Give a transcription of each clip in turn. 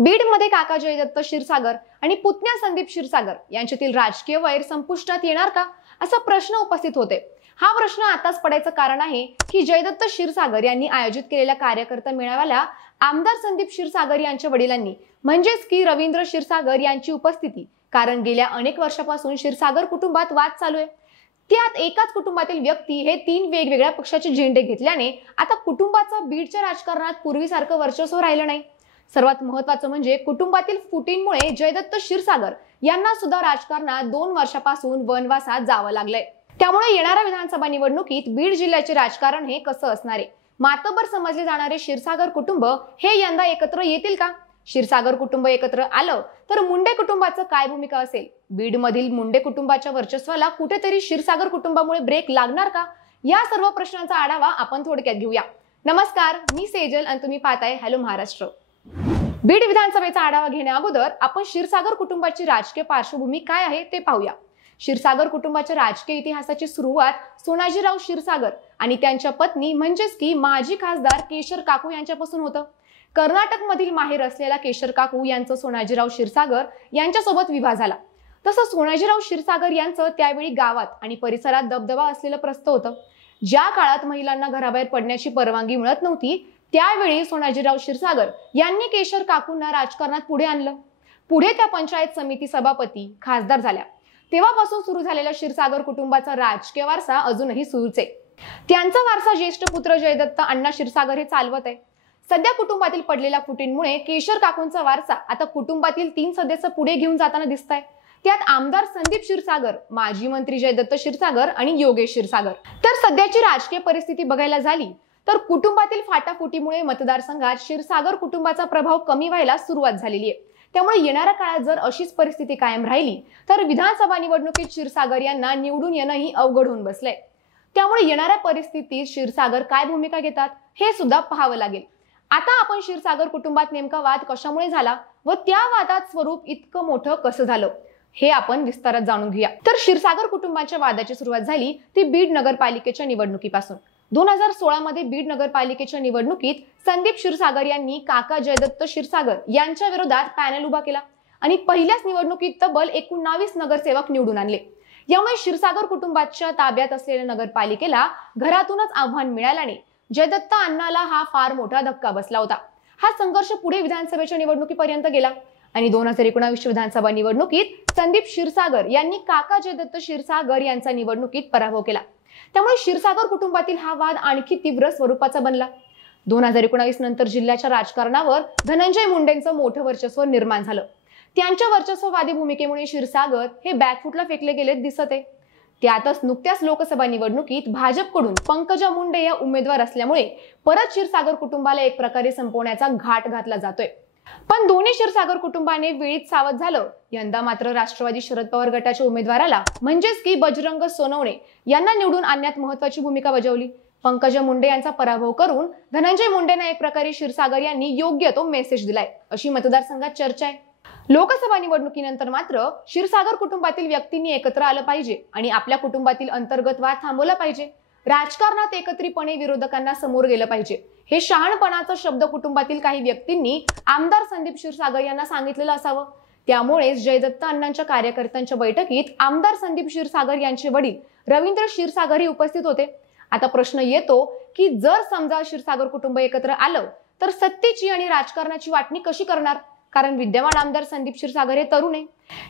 बीडमध्ये काका जयदत्त क्षीरसागर आणि पुतण्या संदीप क्षीरसागर यांच्यातील राजकीय वैर संपुष्टात येणार का, असा प्रश्न उपस्थित होते। हा प्रश्न आताच पडायचं कारण आहे की जयदत्त क्षीरसागर यांनी आयोजित केलेल्या कार्यकर्ता मेळाव्याला आमदार संदीप क्षीरसागर यांच्या वडिलांनी म्हणजेच की रवींद्र क्षीरसागर यांची उपस्थिती, कारण गेल्या अनेक वर्षापासून क्षीरसागर कुटुंबात वाद चालू आहे। त्यात एकाच कुटुंबातील व्यक्ती हे 3 वेगवेगळ्या पक्षाचे झेंडे घेतल्याने आता कुटुंबाचं बीडच्या राजकारणात पूर्वीसारखं वर्चस्व राहिलं नाही। सर्वात महत्त्वाचं म्हणजे कुटुंबातील फुटींमुळे जयदत्त क्षीरसागर यांना सुद्धा राजकारणात 2 वर्षापासून वनवासात जावं लागलंय। त्यामुळे येणाऱ्या विधानसभा निवडणुकीत बीड जिल्ह्याचे राजकारण हे कसं असणार आहे? मातबर समजले जाणारे क्षीरसागर कुटुंब हे यंदा एकत्र येतील का? क्षीरसागर कुटुंब एकत्र आलं तर मुंडे कुटुंबाचं काय भूमिका असेल? बीडमधील मुंडे कुटुंबाच्या वर्चस्वाला कुठेतरी क्षीरसागर कुटुंबामुळे ब्रेक लागणार का? या सर्व प्रश्नांचा आढावा आपण थोडक्यात घेऊया। नमस्कार, मी सेजल आणि तुम्ही पाहताय हॅलो महाराष्ट्र। बीड विधानसभेचा आढावा घेण्या अगोदर आपण क्षीरसागर कुटुंबाची राजकीय पार्श्वभूमी काय आहे ते पाहूया। क्षीरसागर कुटुंबाच्या राजकीय इतिहासाची सुरुवात सोनाजीराव क्षीरसागर आणि त्यांच्या पत्नी म्हणजेच की माजी खासदार केशर काकू यांच्यापासून होतं। कर्नाटक मधील माहेर असलेला केशर काकू यांचं सोनाजीराव क्षीरसागर यांच्यासोबत विवाह झाला। तसं सोनाजीराव क्षीरसागर यांचं त्यावेळी गावात आणि परिसरात दबदबा असलेलं प्रस्थ होतं। ज्या काळात महिलांना घराबाहेर पडण्याची परवानगी मिळत नव्हती, त्यावेळी सोनाजीराव क्षीरसागर यांनी केशर काकूंना राजकारणात पुढे आणलं। पुढे त्या पंचायत समिती सभापती, खासदार झाल्या। तेव्हापासून सुरू झालेल्या क्षीरसागर कुटुंबाचा राजकीय वारसा अजूनही सुरूच आहे। त्यांचा वारसा ज्येष्ठ पुत्र जयदत्त अण्णा क्षीरसागर हे चालवत आहे। सध्या कुटुंबातील पडलेल्या फुटींमुळे केशर काकूंचा वारसा आता कुटुंबातील 3 सदस्य पुढे घेऊन जाताना दिसताय। त्यात आमदार संदीप क्षीरसागर, माजी मंत्री जयदत्त क्षीरसागर आणि योगेश क्षीरसागर। तर सध्याची राजकीय परिस्थिती बघायला झाली तर कुटुंबातील फाटाफुटीमुळे मतदारसंघात क्षीरसागर कुटुंबाचा प्रभाव कमी व्हायला सुरुवात झालेली आहे। त्यामुळे येणाऱ्या काळात जर अशीच परिस्थिती कायम राहिली तर विधानसभा निवडणुकीत क्षीरसागर यांना निवडून येणंही अवघड होऊन बसलंय। त्यामुळे येणाऱ्या परिस्थितीत क्षीरसागर काय भूमिका घेतात हे सुद्धा पाहावं लागेल। आता आपण क्षीरसागर कुटुंबात नेमका वाद कशामुळे झाला व त्या वादात स्वरूप इतकं मोठं कसं झालं हे आपण विस्तारात जाणून घेऊया। तर क्षीरसागर कुटुंबाच्या वादाची सुरुवात झाली ती बीड नगरपालिकेच्या निवडणुकीपासून। 2016 मध्ये बीड नगरपालिकेच्या निवडणुकीत संदीप क्षीरसागर यांनी काका जयदत्त क्षीरसागर यांच्या विरोधात पॅनल उभा केला आणि पहिल्याच निवडणुकीत तब्बल 19 नगरसेवक निवडून आणले। यामुळे क्षीरसागर कुटुंबाच्या ताब्यात असलेल्या नगरपालिकेला घरातूनच आव्हान मिळाल्याने जयदत्त अण्णाला हा फार मोठा धक्का बसला होता। हा संघर्ष पुढे विधानसभेच्या निवडणुकीपर्यंत गेला आणि 2019 विधानसभा निवडणुकीत संदीप क्षीरसागर यांनी काका जयदत्त क्षीरसागर यांचा निवडणुकीत पराभव केला। त्यामुळे क्षीरसागर कुटुंबातील हा वाद आणखी तीव्र स्वरूपाचा बनला। 2019 नंतर जिल्ह्याच्या राजकारणावर धनंजय मुंडेंचं मोठं वर्चस्व निर्माण झालं। त्यांच्या वर्चस्ववादी भूमिकेमुळे क्षीरसागर हे बॅकफुटला फेकले गेले दिसत आहे। त्यातच नुकत्याच लोकसभा निवडणुकीत भाजपकडून पंकजा मुंडे या उमेदवार असल्यामुळे परत क्षीरसागर कुटुंबाला एक प्रकारे संपवण्याचा घाट घातला जातोय। पण दोन्ही क्षीरसागर कुटुंबाने वेळीच सावध झालं। यंदा मात्र राष्ट्रवादी शरद पवार गटाच्या उमेदवाराला म्हणजेच की बजरंग सोनवणे यांना निवडून आणण्यात महत्त्वाची भूमिका बजावली। पंकजा मुंडे यांचा पराभव करून धनंजय मुंडेंना एक प्रकारे क्षीरसागर यांनी योग्य तो मेसेज दिलाय, अशी मतदारसंघात चर्चा आहे। लोकसभा निवडणुकीनंतर मात्र क्षीरसागर कुटुंबातील व्यक्तींनी एकत्र आलं पाहिजे आणि आपल्या कुटुंबातील अंतर्गत वाद थांबवला पाहिजे। राजकारणात एकत्रितपणे विरोधकांना समोर गेलं पाहिजे, हे शहाणपणाचा शब्द कुटुंबातील काही व्यक्तींनी आमदार संदीप क्षीरसागर यांना सांगितलेलं असावं। त्यामुळेच जयदत्त अण्णांच्या कार्यकर्त्यांच्या बैठकीत आमदार संदीप क्षीरसागर यांचे वडील रवींद्र क्षीरसागर हे उपस्थित होते। आता प्रश्न येतो की जर समजा क्षीरसागर कुटुंब एकत्र आलं तर सत्तेची आणि राजकारणाची वाटणी कशी करणार? कारण विद्यमान आमदार संदीप क्षीरसागर हे तरुण आहे,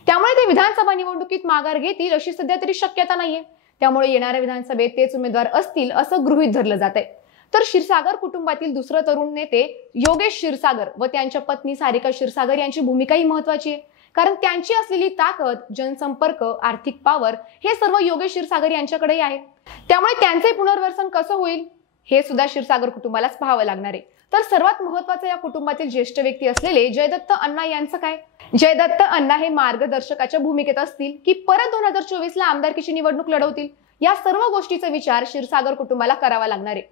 त्यामुळे ते विधानसभा निवडणुकीत माघार घेतील अशी सध्या तरी शक्यता नाहीये। त्यामुळे येणाऱ्या विधानसभेत तेच उमेदवार असतील असं गृहीत धरलं जात आहे। तर क्षीरसागर कुटुंबातील दुसरं तरुण नेते योगेश क्षीरसागर व त्यांच्या पत्नी सारिका क्षीरसागर यांची भूमिकाही महत्त्वाची आहे, कारण त्यांची असलेली ताकद, जनसंपर्क, आर्थिक पॉवर हे सर्व योगेश क्षीरसागर यांच्याकडेही आहे। त्यामुळे त्यांचे पुनर्वसन कसं होईल हे सुद्धा क्षीरसागर कुटुंबालाच पाहावं लागणार आहे। तर सर्वात महत्त्वाचं या कुटुंबातील ज्येष्ठ व्यक्ती असलेले जयदत्त अण्णा यांचं काय? जयदत्त अण्णा हे मार्गदर्शकाच्या भूमिकेत असतील की परत 2024 ला आमदारकीची निवडणूक लढवतील, या सर्व गोष्टीचा विचार क्षीरसागर कुटुंबाला करावा लागणार आहे।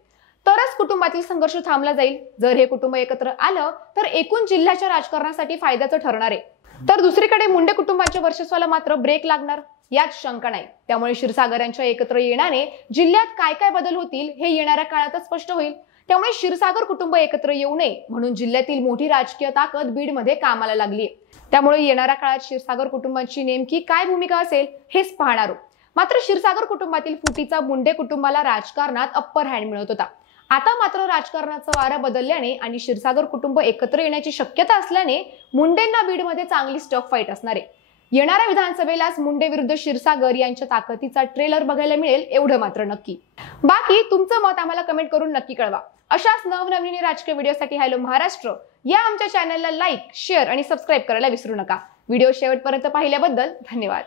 तरच कुटुंबातील संघर्ष थांबला जाईल। जर हे कुटुंब एकत्र आलं तर एकूण जिल्ह्याच्या राजकारणासाठी फायद्याचं ठरणार आहे। तर दुसरीकडे मुंडे कुटुंबाच्या वर्चस्वाला मात्र ब्रेक लागणार यात शंका नाही। त्यामुळे क्षीरसागर यांच्या एकत्र येण्याने जिल्ह्यात काय काय बदल होतील हे येणाऱ्या काळातच स्पष्ट होईल। त्यामुळे क्षीरसागर कुटुंब एकत्र येऊ नये म्हणून जिल्ह्यातील मोठी राजकीय ताकद बीडमध्ये कामाला लागली आहे। त्यामुळे येणाऱ्या काळात क्षीरसागर कुटुंबाची नेमकी काय भूमिका असेल हेच पाहणार आहोत। मात्र क्षीरसागर कुटुंबातील फुटीचा मुंडे कुटुंबाला राजकारणात अप्पर हँड मिळत होता। आता मात्र राजकारणाचं वारं बदलल्याने आणि क्षीरसागर कुटुंब एकत्र येण्याची शक्यता असल्याने मुंडेंना बीडमध्ये चांगली स्टफ फाईट असणार आहे। येणाऱ्या विधानसभेलाच मुंडे विरुद्ध क्षीरसागर यांच्या ताकदीचा ट्रेलर बघायला मिळेल एवढं मात्र नक्की। बाकी तुमचं मत आम्हाला कमेंट करून नक्की कळवा। अशाच नवनवीन राजकीय व्हिडिओसाठी हॅलो महाराष्ट्र या आमच्या चॅनलला लाईक, शेअर आणि सबस्क्राईब करायला विसरू नका। व्हिडिओ शेवटपर्यंत पाहिल्याबद्दल धन्यवाद।